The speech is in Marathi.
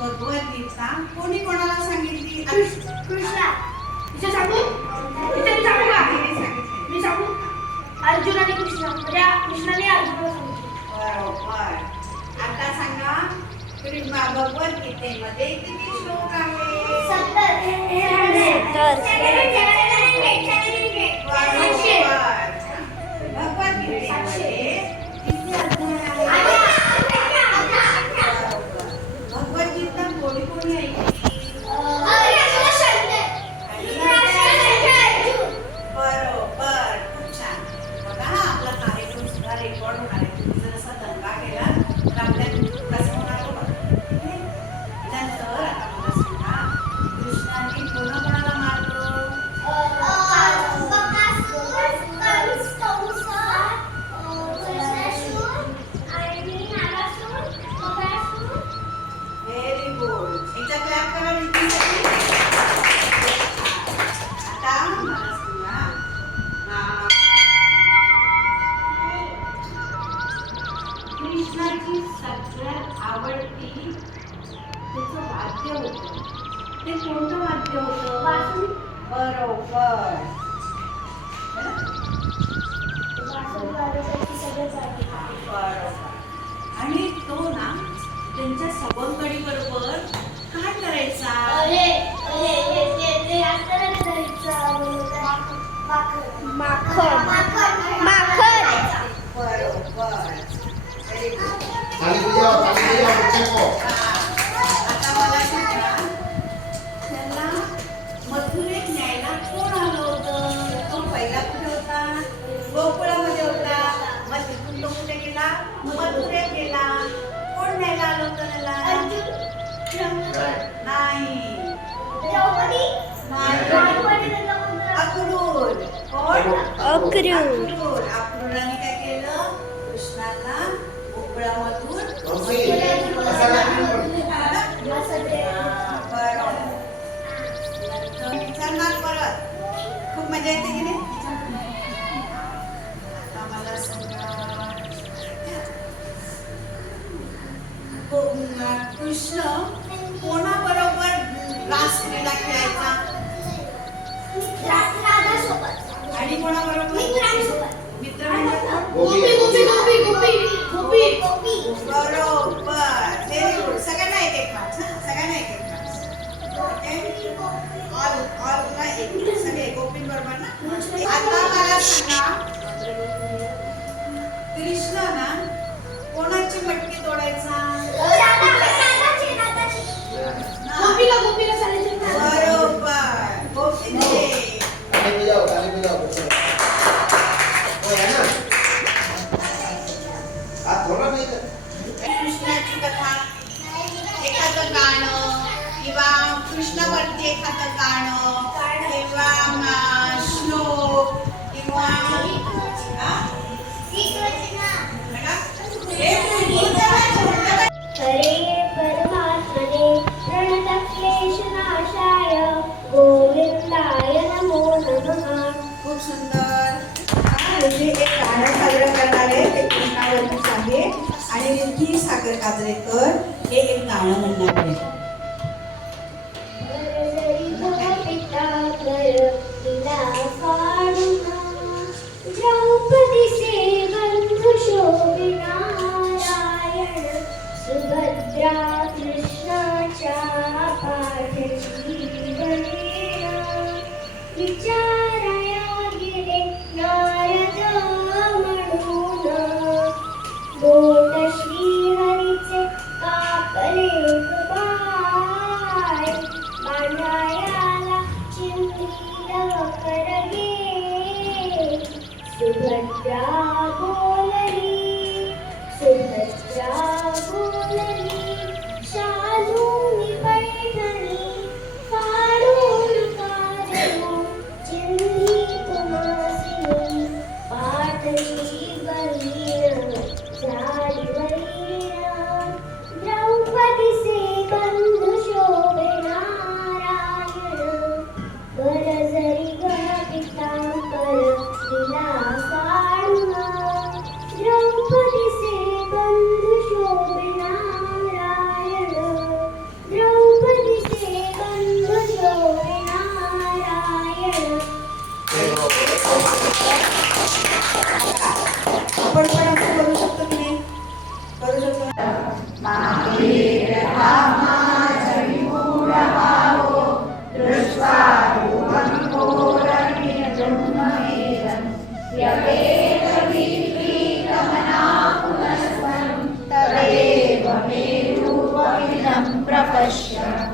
भगवद्गीता कोणी कोणाला सांगितली? कृष्णा. तिच्या सांगू? तिच्या मी सांगू का? मी सांगू? अर्जुन आणि कृष्ण. म्हणजे कृष्णाने अर्जुनाला सांगितलं. बरोबर. आता सांगा भगवद्गीतेमध्ये किती श्लोक आहेत? 70. भगवद्गीतेमध्ये किती अध्याय आहेत? भगवद्गीता कोणी कोणी ऐकली? बरोबर. खूप छान. बघा हा आपला कार्यक्रम सुद्धा रेकॉर्ड होणार आहे. तुम्ही जर असा दंगा केला तर आपल्या कसं होणार हो बघा. नंतर आता मला सांगा कृष्णाने कोणाकोणाला मारलं? Very good. एकदा क्लॅप करा रीतीसाठी. आता मला सांगा कृष्णाची सगळ्यात आवडती त्याचं वाद्य होतं. ते कोणतं वाद्य होतं? बासुरी. बरोबर. बरोबर. आणि तो ना त्यांच्या सवंगडी बरोबर काय करायचा? बरोबर. Very good. आता मला सांगा त्याला मथुरेत न्यायला कोण आलं होतं? तो पहिला कुठे होता? गोकुळामध्ये होता. मग तिथून तो कुठे गेला? मथुरेत गेला. कोण न्यायला आलं होतं त्याला? नाही. अक्रूर. कोण? अक्रूर. अक्रूराने काय केलं? कृष्णाला गोकुळामधून परत खूप मजा येते की नाही? आता मला सांगा कृष्ण कोणाबरोबर रासलीला खेळायचा? आणि कोणाबरोबर? मित्र म्हणजे बरोबर. Very good. सगळ्यांना एक एक मार्क्स. सगळ्यांना एक एक मार्क्स. सगळे गोपीन बरोबर ना? आता मला सांगा कृष्ण ना कोणाची मटकी तोडायचा? बरोबर. गोपींचे. कृष्णाची कथा एखादं गाणं किंवा कृष्णावरती एखादं गाणं किंवा श्लोक किंवा हरे परमात्मने प्रणतक्लेशनाशाय गोविंदाय नमो नमः. खूप सुंदर. म्हणजे एक गाणं सादर करणार आहे ते कृष्णावरतीच आहे आणि रिद्धी सागर काजरेकर हे एक गाणं म्हणणार आहे. द्रौपदीचे बंधू शोभिनारायण सुभद्रा कृष्णाच्या पाठशी बनेना विचाराया गेले नारद म्हणून बोट श्रीहरीचे कापले पाय बांधायाला चिंधीर करगे सुभद्रा बोलली शालूनी पैठणी फाडून काढू चिंधी कुमासिनी पाठची बहीण झाली बहीण द्रौपदीचे बंधू शोभे नारायण बरजरी गण पितांबर विलासाळून द्रौपदीचे बंधू शोभे नारायण तदेव मे रूपमिदं प्रपश्य